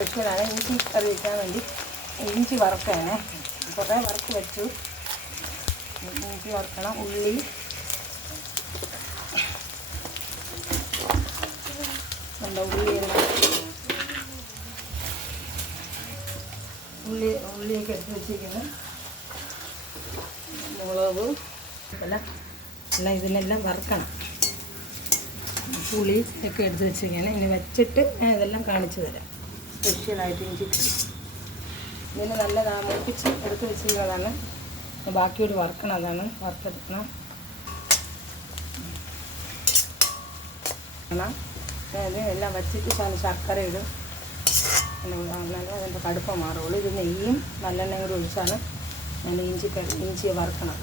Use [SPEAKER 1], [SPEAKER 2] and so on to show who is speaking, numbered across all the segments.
[SPEAKER 1] സ്പെഷ്യലാണ് ഇഞ്ചി കറി വയ്ക്കാൻ വേണ്ടി ഇഞ്ചി വറുക്കാണ് കുറേ വറുത്ത് വെച്ചു. ഇഞ്ചി വറുക്കണം. ഉള്ളി. നമ്മുടെ ഉള്ളി ഉള്ളി ഉള്ളിയൊക്കെ എടുത്ത് വെച്ചിരിക്കുന്നു. മുളക്. എല്ലാം എല്ലാം ഇതിനെല്ലാം വറുക്കണം. പുളി ഒക്കെ എടുത്ത് വെച്ചിരിക്കുകയാണ്. ഇനി വെച്ചിട്ട് ഞാൻ ഇതെല്ലാം കാണിച്ചു തരാം. സ്പെഷ്യലായിട്ട് ഇഞ്ചി കറി ഇതിന് നല്ലതാണ് മുറിപ്പിച്ച് എടുത്ത് വെച്ചിരിക്കുന്നതാണ്. ബാക്കിയോട് വറുക്കണം അതാണ്. വറുത്തെടുക്കണം. അതായത് എല്ലാം വച്ചിട്ട് ശർക്കര ഇടും. എന്നാലും അതിന്റെ കടുപ്പം മാറുള്ളൂ. ഇത് നെയ്യും നല്ലെണ്ണയും കൂടി ഒഴിച്ചാണ് ഞാൻ ഇഞ്ചി ഇഞ്ചി വറുക്കണം.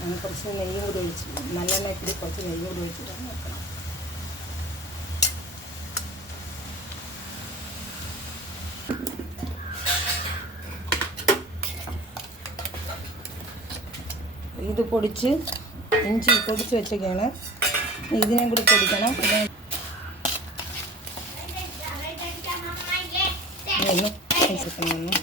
[SPEAKER 1] ഞാൻ കുറച്ച് നെയ്യും കൂടി ഒഴിച്ച് നല്ലെണ്ണ കൂടി കുറച്ച് നെയ്യും കൂടി ഒഴിച്ചിട്ടാണ് വറുക്കണം. ഇത് പൊടിച്ച് ഇഞ്ചി പൊടിച്ച് വെച്ചൊക്കെയാണ് ഇതിനെ കൂടി പൊടിക്കണം പിന്നെ ഒന്ന് വെച്ചിരിക്കണം ഒന്ന്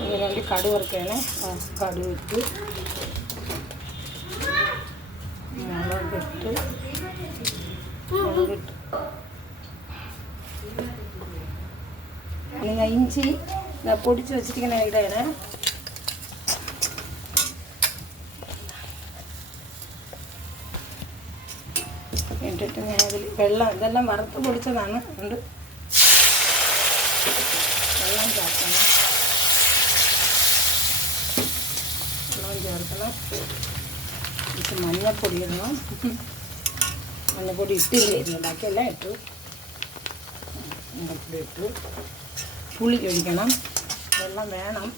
[SPEAKER 1] ഇതിന് വേണ്ടി കടു വറുക്കുകയാണ് ആ, കടു ഇട്ട് മുളകിട്ട് മുളകിട്ട് നിങ്ങൾ ഇഞ്ചി ദാ പൊടിച്ച് വെച്ചിരിക്കുന്ന ഇടയാണ് ഇട്ടിട്ട് ഞാൻ അതിൽ വെള്ളം ഇതെല്ലാം വറുത്ത് പൊടിച്ചതാണ് അതുകൊണ്ട് വെള്ളം ചേർക്കണം വെള്ളം ചേർക്കണം കുറച്ച് മഞ്ഞപ്പൊടി ഇടണം മഞ്ഞപ്പൊടി ഇട്ടില്ലായിരുന്നു ബാക്കിയെല്ലാം ഇട്ടു മഞ്ഞപ്പൊടി ഇട്ടു പുളി ഒഴിക്കണം. വെള്ളം വേണം.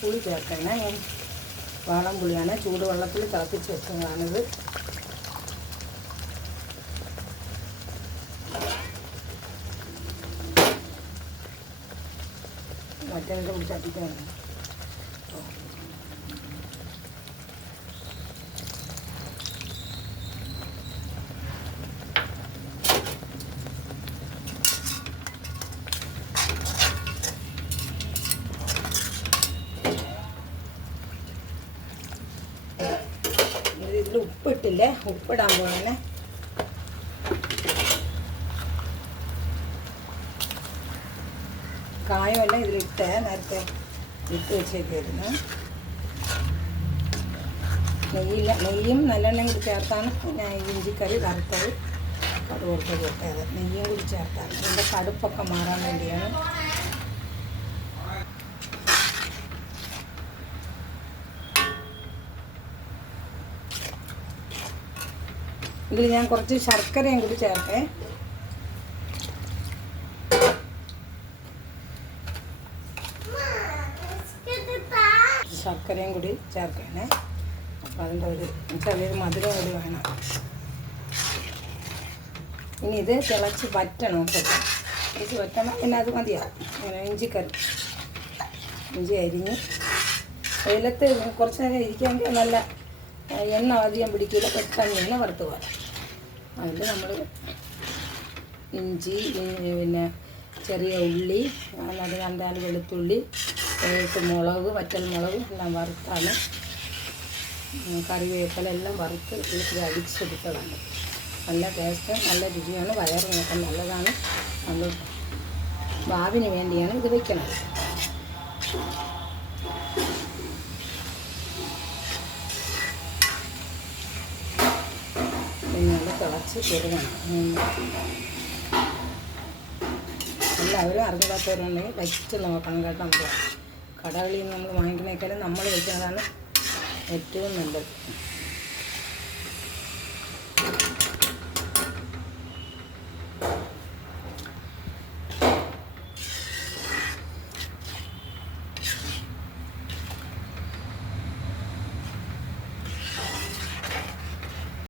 [SPEAKER 1] പുളി ചേർക്കണേ. വാളം പുളിയാണ്. ചൂടുവെള്ളത്തിൽ തിളപ്പിച്ച് വെക്കുന്നതാണിത് മറ്റേ ചട്ടിക്കാണ് ഇതിൽ ഉപ്പിട്ടില്ലേ ഉപ്പിടാൻ പോകണേ കായമല്ല ഇതിലിട്ട് നേരത്തെ ഇട്ട് വെച്ചേക്കായിരുന്നു. നെയ്യില്ല നെയ്യും നല്ലെണ്ണയും കൂടി ചേർത്താണ് ഞാൻ ഇഞ്ചിക്കറി വറുത്തത്. കടുകൊടുത്ത് കൂട്ടിയത്. നെയ്യും കൂടി ചേർത്താണ്. ഇതിന്റെ കടുപ്പൊക്കെ മാറാൻ വേണ്ടിയാണ് ഇതിൽ ഞാൻ കുറച്ച് ശർക്കരയും കൂടി ചേർക്കേ. ശർക്കരയും കൂടി ചേർക്കണേ. അപ്പം അതിന്റെ ഒരു ചെറിയൊരു മധുരം കൂടി വേണം. ഇനി ഇത് തിളച്ച് വറ്റണം കേട്ടോ. തിളച്ച് വറ്റണം. പിന്നെ അത് മതിയാവും അങ്ങനെ ഇഞ്ചിക്കറി. ഇഞ്ചി അരിഞ്ഞ്. വെയിലത്ത് കുറച്ച് നേരം ഇരിക്കാമെങ്കിൽ നല്ല എണ്ണ അധികം പിടിക്കില്ല പെട്ടെന്ന് എണ്ണ വറുത്ത് പോരാം. അതിൽ നമ്മൾ ഇഞ്ചി പിന്നെ ചെറിയ ഉള്ളി അത് രണ്ടാൽ വെളുത്തുള്ളി ഏട്ട് മുളക് വറ്റൽ മുളക് എല്ലാം വറുത്താണ്. കറിവേപ്പില എല്ലാം വറുത്ത് വീട്ടിൽ അടിച്ചെടുത്തതാണ്. നല്ല ടേസ്റ്റ് നല്ല രുചിയാണ്. വയറിനൊക്കെ നല്ലതാണ്. നമ്മൾ ഭാവിന് വേണ്ടിയാണ് ഇത് വെക്കുന്നത് പിന്നെ തിളച്ച് ചെറുതാണ് എല്ലാവരും അറിഞ്ഞിടാത്തവരുണ്ടെങ്കിൽ വെച്ച് നോക്കണം കേട്ടോ നമുക്ക് കടകളിൽ നിന്ന് നമ്മൾ വാങ്ങിക്കുന്നേക്കാളും നമ്മൾ വെക്കുന്നതാണ് ഏറ്റവും നല്ലത്.